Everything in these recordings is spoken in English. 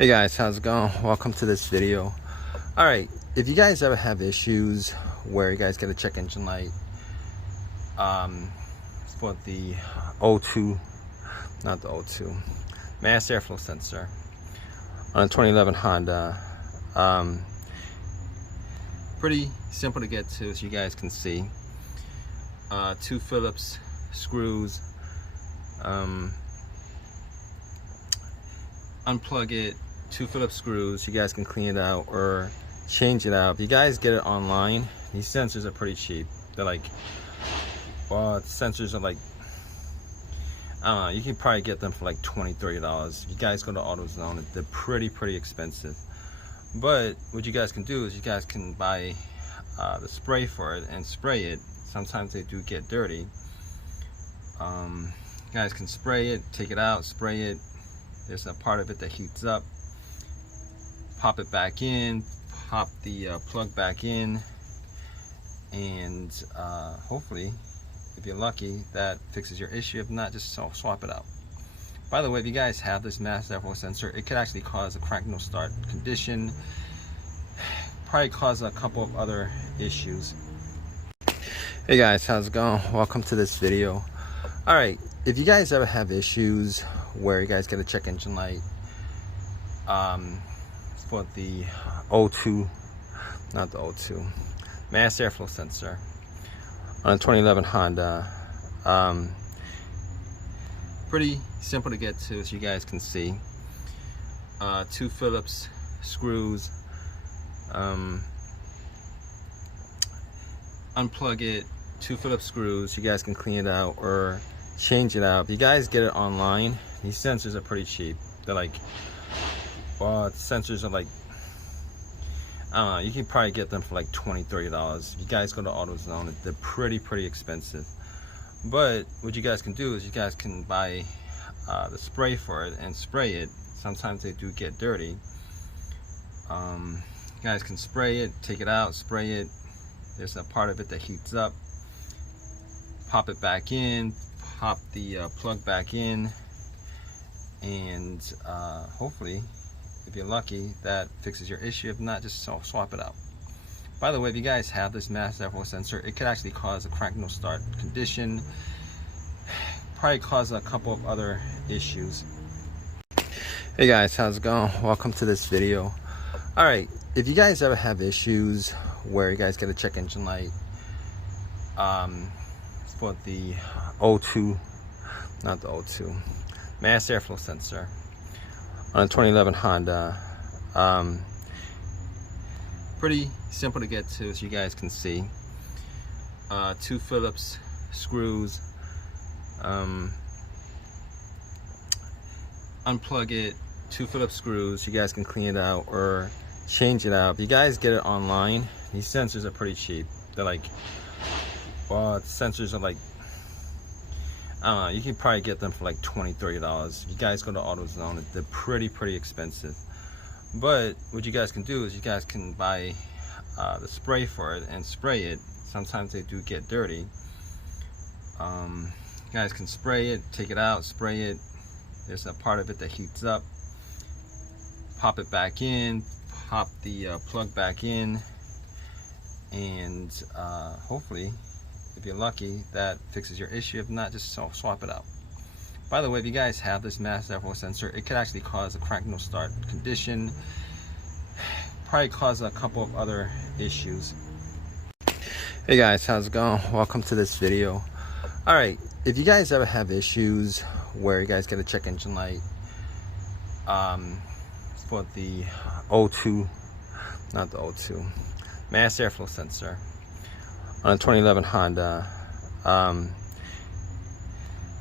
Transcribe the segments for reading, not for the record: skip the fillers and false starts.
Hey guys, how's it going? Welcome to this video. Alright, if you guys ever have issues where you guys get a check engine light for the O2, not the O2, mass airflow sensor on a 2011 Honda, pretty simple to get to, as you guys can see. 2 Phillips screws, unplug it, 2 Phillips screws. You guys can clean it out or change it out. If you guys get it online, these sensors are pretty cheap. They're like, well, the sensors are like, I don't know, you can probably get them for like $20-$30. If you guys go to AutoZone, they're pretty expensive. But what you guys can do is you guys can buy the spray for it and spray it. Sometimes they do get dirty. You guys can spray it, take it out, spray it. There's a part of it that heats up. Pop it back in, pop the plug back in, and hopefully, if you're lucky, that fixes your issue. If not, just swap it out. By the way, if you guys have this mass airflow sensor, it could actually cause a crank no start condition, probably cause a couple of other issues. Hey guys, how's it going? Welcome to this video. Alright, if you guys ever have issues where you guys get a check engine light for the O2, not the O2, mass airflow sensor on a 2011 Honda, pretty simple to get to, as you guys can see. 2 Phillips screws, unplug it, 2 Phillips screws. You guys can clean it out or change it out. If you guys get it online, these sensors are pretty cheap. They're like, well, the sensors are like, I don't know, you can probably get them for like $20-$30. If you guys go to AutoZone, they're pretty expensive. But what you guys can do is you guys can buy the spray for it and spray it. Sometimes they do get dirty. You guys can spray it, take it out, spray it. There's a part of it that heats up. Pop it back in, pop the plug back in, and hopefully, if you're lucky, that fixes your issue. If not, just swap it out. By the way, if you guys have this mass airflow sensor, it could actually cause a crank no start condition, probably cause a couple of other issues. Hey guys, how's it going? Welcome to this video. Alright, if you guys ever have issues where you guys get a check engine light for the O2, not the O2, mass airflow sensor on a 2011 Honda, pretty simple to get to, as you guys can see. 2 Phillips screws, unplug it, 2 Phillips screws. You guys can clean it out or change it out. If you guys get it online, these sensors are pretty cheap. They're like, well, the sensors are like, I don't know, you can probably get them for like $20-$30. If you guys go to AutoZone, they're pretty expensive. But what you guys can do is you guys can buy the spray for it and spray it. Sometimes they do get dirty. You guys can spray it, take it out, spray it. There's a part of it that heats up. Pop it back in, pop the plug back in, and hopefully, if you're lucky, that fixes your issue. If not, just swap it out. By the way, if you guys have this mass airflow sensor, it could actually cause a crank no start condition, probably cause a couple of other issues. Hey guys, how's it going? Welcome to this video. Alright, if you guys ever have issues where you guys get a check engine light for the O2, not the O2, mass airflow sensor on a 2011 Honda,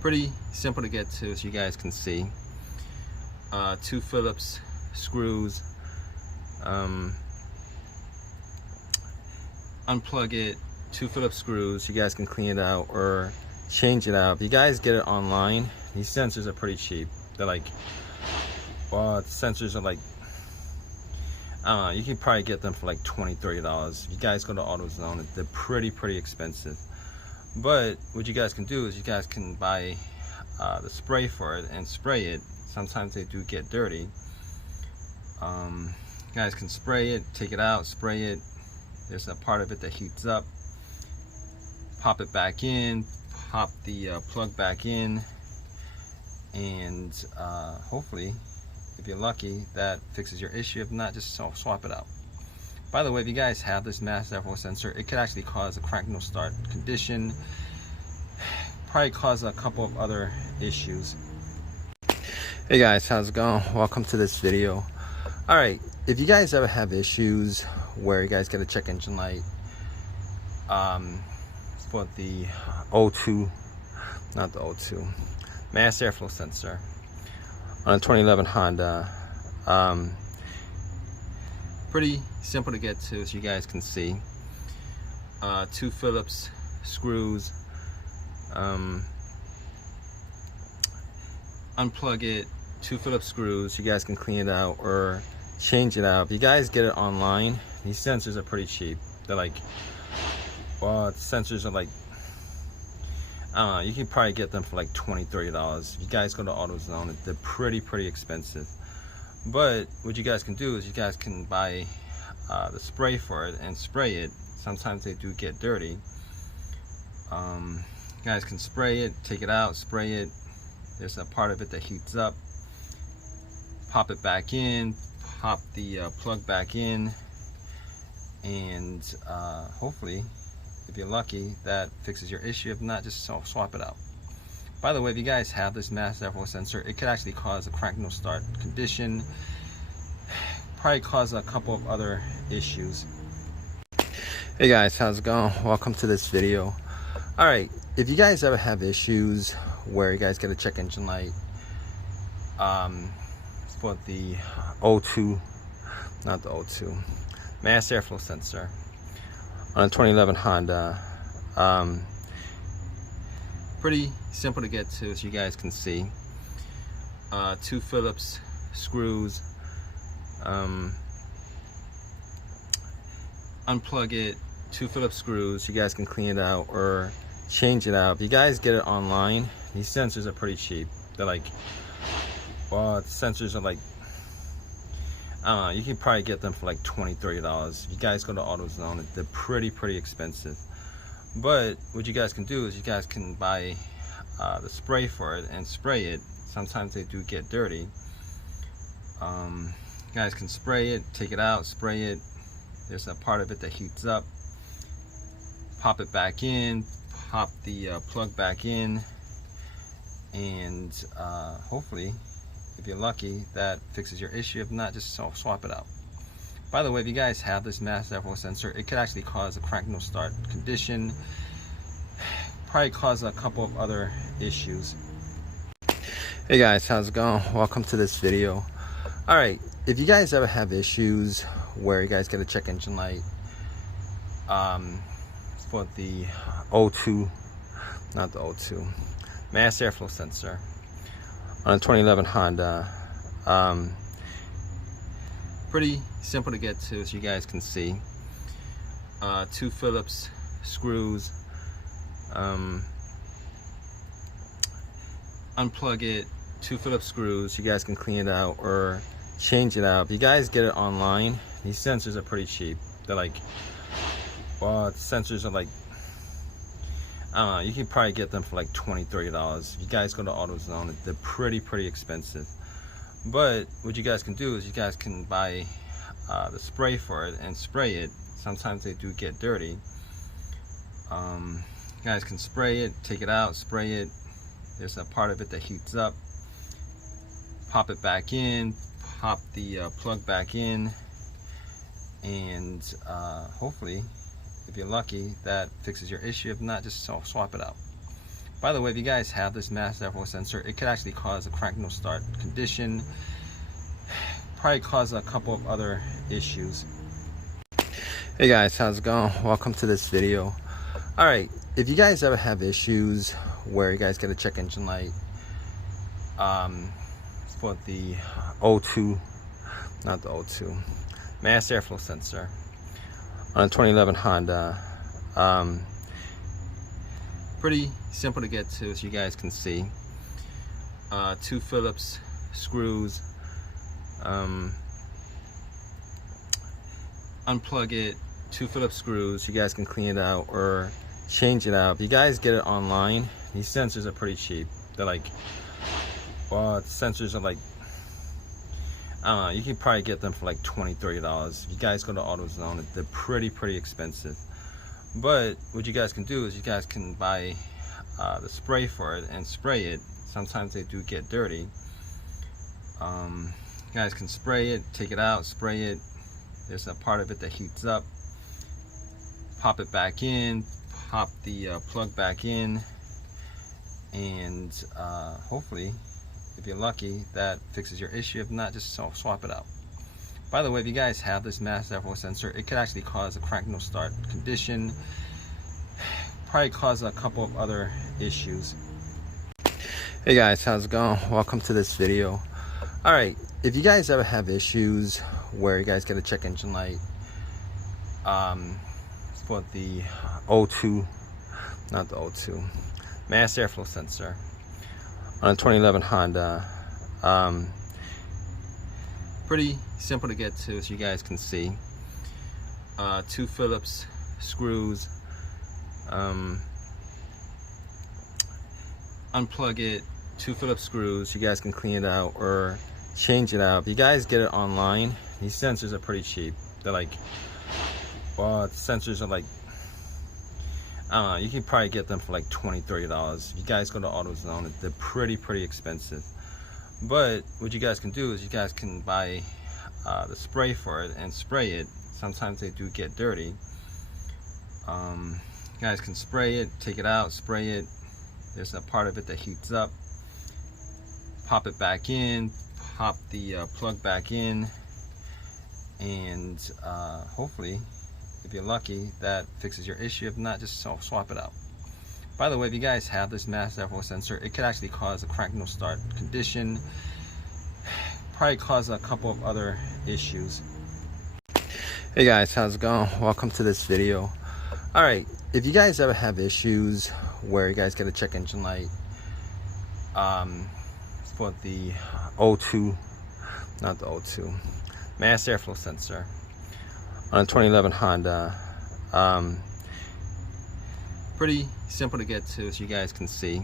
pretty simple to get to, as you guys can see. 2 Phillips screws, unplug it, 2 Phillips screws. You guys can clean it out or change it out. If you guys get it online, these sensors are pretty cheap. They're like, well, the sensors are like, I don't know, you can probably get them for like $20-$30. If you guys go to AutoZone, they're pretty expensive. But what you guys can do is you guys can buy the spray for it and spray it. Sometimes they do get dirty. You guys can spray it, take it out, spray it. There's a part of it that heats up. Pop it back in, pop the plug back in, and hopefully, if you're lucky, that fixes your issue. If not, just swap it out. By the way, if you guys have this mass airflow sensor, it could actually cause a crank no start condition. Probably cause a couple of other issues. Hey guys, how's it going? Welcome to this video. Alright, if you guys ever have issues where you guys get a check engine light for the O2, not the O2, mass airflow sensor on a 2011 Honda, pretty simple to get to, as you guys can see. 2 Phillips screws. Unplug it, 2 Phillips screws. You guys can clean it out or change it out. If you guys get it online, these sensors are pretty cheap. They're like, well, the sensors are like, I don't know, you can probably get them for like $20-$30. If you guys go to AutoZone, they're pretty expensive. But what you guys can do is you guys can buy the spray for it and spray it. Sometimes they do get dirty. You guys can spray it, take it out, spray it. There's a part of it that heats up. Pop it back in, pop the plug back in, and hopefully, if you're lucky, that fixes your issue. If not, just swap it out. By the way, if you guys have this mass airflow sensor, it could actually cause a crank no start condition. Probably cause a couple of other issues. Hey guys, how's it going? Welcome to this video. Alright, if you guys ever have issues where you guys get a check engine light for the O2, not the O2, mass airflow sensor on a 2011 Honda, pretty simple to get to, as you guys can see. 2 Phillips screws. Unplug it, 2 Phillips screws. You guys can clean it out or change it out. If you guys get it online, these sensors are pretty cheap. They're like, well, the sensors are like, I don't know, you can probably get them for like $20-$30. If you guys go to AutoZone, they're pretty expensive. But what you guys can do is you guys can buy the spray for it and spray it. Sometimes they do get dirty. You guys can spray it, take it out, spray it. There's a part of it that heats up. Pop it back in, pop the plug back in, and hopefully, if you're lucky, that fixes your issue. If not, just swap it out. By the way, if you guys have this mass airflow sensor, it could actually cause a crank no start condition. Probably cause a couple of other issues. Hey guys, how's it going? Welcome to this video. Alright, if you guys ever have issues where you guys get a check engine light for the O2, not the O2, mass airflow sensor on a 2011 Honda, pretty simple to get to, as you guys can see. 2 Phillips screws. Unplug it, 2 Phillips screws. You guys can clean it out or change it out. If you guys get it online, these sensors are pretty cheap. They're like, well, the sensors are like, I don't know, you can probably get them for like $20-$30. If you guys go to AutoZone, they're pretty expensive. But what you guys can do is you guys can buy the spray for it and spray it. Sometimes they do get dirty. You guys can spray it, take it out, spray it. There's a part of it that heats up. Pop it back in, pop the plug back in, and hopefully, if you're lucky, that fixes your issue. If not, just swap it out. By the way, if you guys have this mass airflow sensor, it could actually cause a crank no start condition. Probably cause a couple of other issues. Hey guys, how's it going? Welcome to this video. Alright, if you guys ever have issues where you guys get a check engine light for the O2, not the O2, mass airflow sensor on a 2011 Honda, pretty simple to get to, as you guys can see. 2 Phillips screws. unplug it, 2 Phillips screws. You guys can clean it out or change it out. If you guys get it online, these sensors are pretty cheap. They're like, well, the sensors are like, I don't know, you can probably get them for like $20-$30. If you guys go to AutoZone, they're pretty expensive. But what you guys can do is you guys can buy the spray for it and spray it. Sometimes they do get dirty. You guys can spray it, take it out, spray it. There's a part of it that heats up. Pop it back in, pop the plug back in, and hopefully, if you're lucky, that fixes your issue. If not, just swap it out. By the way, if you guys have this mass airflow sensor, it could actually cause a crank no start condition, probably cause a couple of other issues. Hey guys, how's it going? Welcome to this video. All right, if you guys ever have issues where you guys get a check engine light for the O2, not the O2, mass airflow sensor on a 2011 Honda, pretty simple to get to, as you guys can see. 2 Phillips screws. Unplug it, 2 Phillips screws. You guys can clean it out or change it out. If you guys get it online, these sensors are pretty cheap. They're like, well, the sensors are like, I don't know, you can probably get them for like $20-$30. If you guys go to AutoZone, they're pretty expensive. But what you guys can do is you guys can buy the spray for it and spray it. Sometimes they do get dirty. You guys can spray it, take it out, spray it. There's a part of it that heats up. Pop it back in, pop the plug back in, and hopefully, if you're lucky, that fixes your issue. If not, just swap it out. By the way, if you guys have this mass airflow sensor, it could actually cause a crank no start condition, probably cause a couple of other issues. Hey guys, how's it going? Welcome to this video. All right, if you guys ever have issues where you guys get a check engine light for the O2, not the O2, mass airflow sensor on a 2011 Honda, pretty simple to get to, as you guys can see.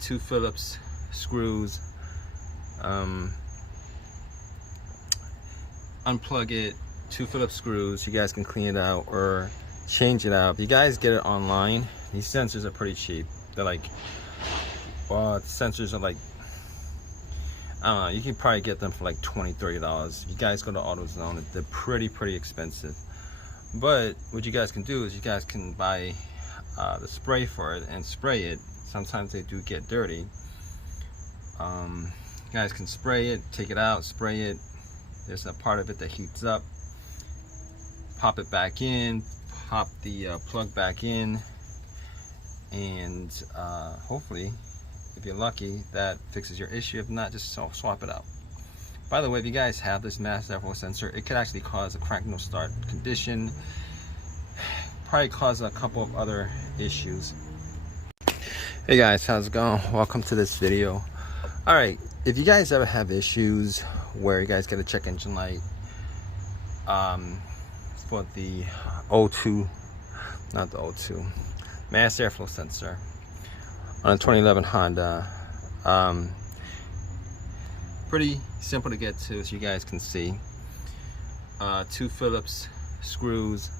2 Phillips screws. Unplug it, 2 Phillips screws. You guys can clean it out or change it out. If you guys get it online, these sensors are pretty cheap. They're like, well, the sensors are like, I don't know, you can probably get them for like $20-$30. If you guys go to AutoZone, they're pretty expensive. But what you guys can do is you guys can buy the spray for it and spray it. Sometimes they do get dirty. You guys can spray it, take it out, spray it. There's a part of it that heats up. Pop it back in, pop the plug back in, and hopefully, if you're lucky, that fixes your issue. If not, just swap it out. By the way, if you guys have this mass airflow sensor, it could actually cause a crank no start condition, probably cause a couple of other issues. Hey guys, how's it going? Welcome to this video. All right, if you guys ever have issues where you guys get a check engine light for the O2, not the O2, mass airflow sensor on a 2011 Honda, pretty simple to get to, as you guys can see. 2 Phillips screws.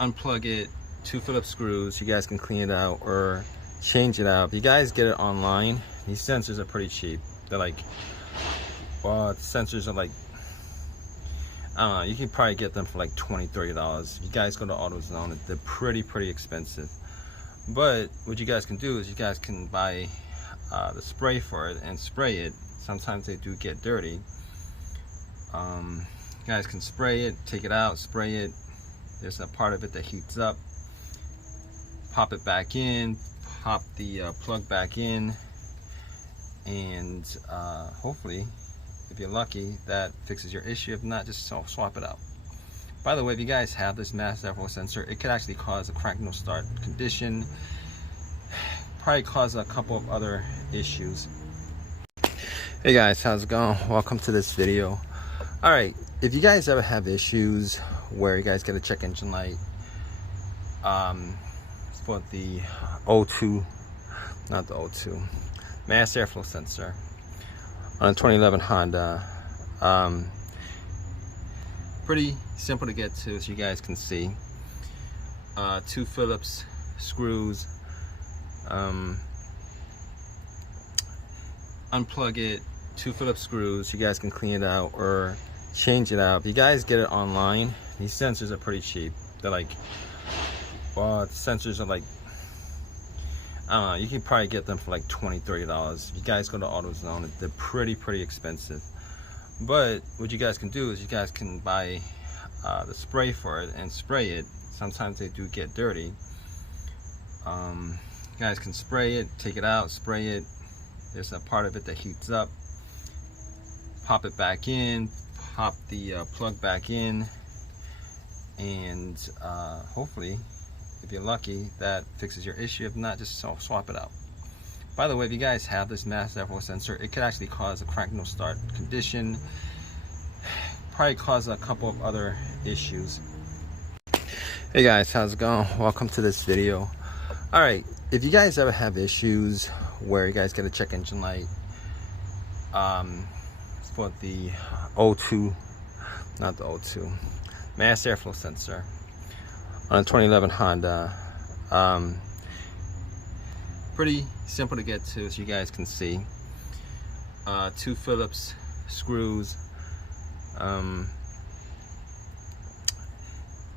Unplug it, 2 Phillips screws. You guys can clean it out or change it out. If you guys get it online, these sensors are pretty cheap. They're like, well, the sensors are like, I don't know, you can probably get them for like $20-$30. If you guys go to AutoZone, they're pretty expensive. But what you guys can do is you guys can buy the spray for it and spray it. Sometimes they do get dirty. You guys can spray it, take it out, spray it. There's a part of it that heats up. Pop it back in, pop the plug back in, and hopefully, if you're lucky, that fixes your issue. If not, just swap it out. By the way, if you guys have this mass airflow sensor, it could actually cause a crank no start condition, probably cause a couple of other issues. Hey guys, how's it going? Welcome to this video. Alright, if you guys ever have issues where you guys get a check engine light for the O2, not the O2, mass airflow sensor on a 2011 Honda, pretty simple to get to, as you guys can see. 2 Phillips screws, unplug it, 2 Phillips screws, you guys can clean it out or change it out. If you guys get it online, these sensors are pretty cheap. They're like, well, the sensors are like, I don't know, you can probably get them for like $20-$30. If you guys go to AutoZone, they're pretty expensive. But what you guys can do is you guys can buy the spray for it and spray it. Sometimes they do get dirty. You guys can spray it, take it out, spray it. There's a part of it that heats up. Pop it back in, pop the plug back in, and hopefully, if you're lucky, that fixes your issue. If not, just swap it out. By the way, if you guys have this mass airflow sensor, it could actually cause a crank no start condition, probably cause a couple of other issues. Hey guys, how's it going? Welcome to this video. Alright, if you guys ever have issues where you guys get a check engine light for the O2, not the O2, mass airflow sensor on a 2011 Honda, pretty simple to get to, as you guys can see. 2 Phillips screws,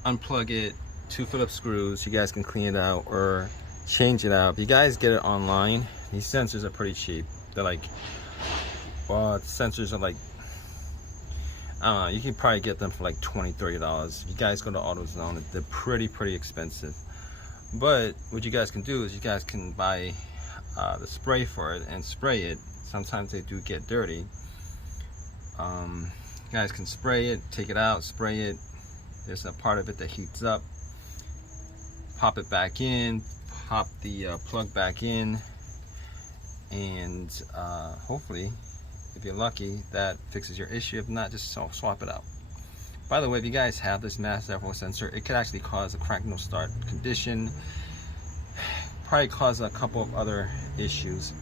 unplug it, 2 Phillips screws, you guys can clean it out or change it out. If you guys get it online, these sensors are pretty cheap. They're like, well, the sensors are like, I don't know, you can probably get them for like $20-$30. If you guys go to AutoZone, they're pretty expensive. But what you guys can do is you guys can buy the spray for it and spray it. Sometimes they do get dirty. You guys can spray it, take it out, spray it. There's a part of it that heats up. Pop it back in, pop the plug back in, and hopefully, if you're lucky, that fixes your issue. If not, just swap it out. By the way, if you guys have this mass airflow sensor, it could actually cause a crank no start condition, probably cause a couple of other issues.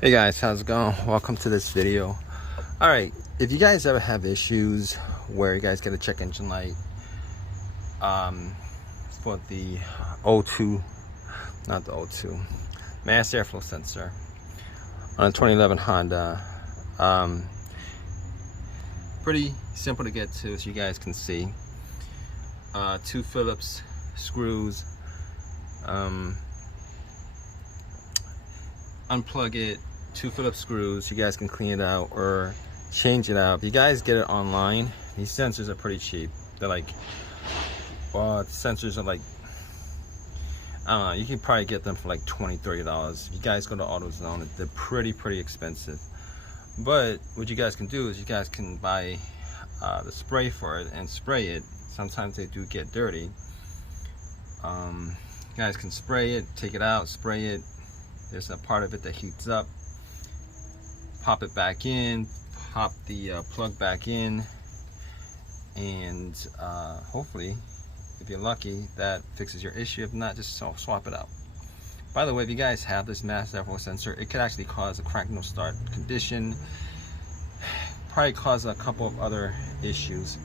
Hey guys, how's it going? Welcome to this video. Alright, if you guys ever have issues where you guys get a check engine light for the O2, not the O2, mass airflow sensor on a 2011 Honda, pretty simple to get to, as you guys can see. 2 Phillips screws, unplug it, 2 Phillips screws, you guys can clean it out or change it out. If you guys get it online, these sensors are pretty cheap. They're like, well, the sensors are like, I don't know, you can probably get them for like $20-$30. If you guys go to AutoZone, they're pretty expensive. But what you guys can do is you guys can buy the spray for it and spray it. Sometimes they do get dirty. You guys can spray it, take it out, spray it. There's a part of it that heats up. Pop it back in, pop the plug back in, and hopefully, if you're lucky, that fixes your issue. If not, just swap it out. By the way, if you guys have this mass airflow sensor, it could actually cause a crank no start condition, probably cause a couple of other issues.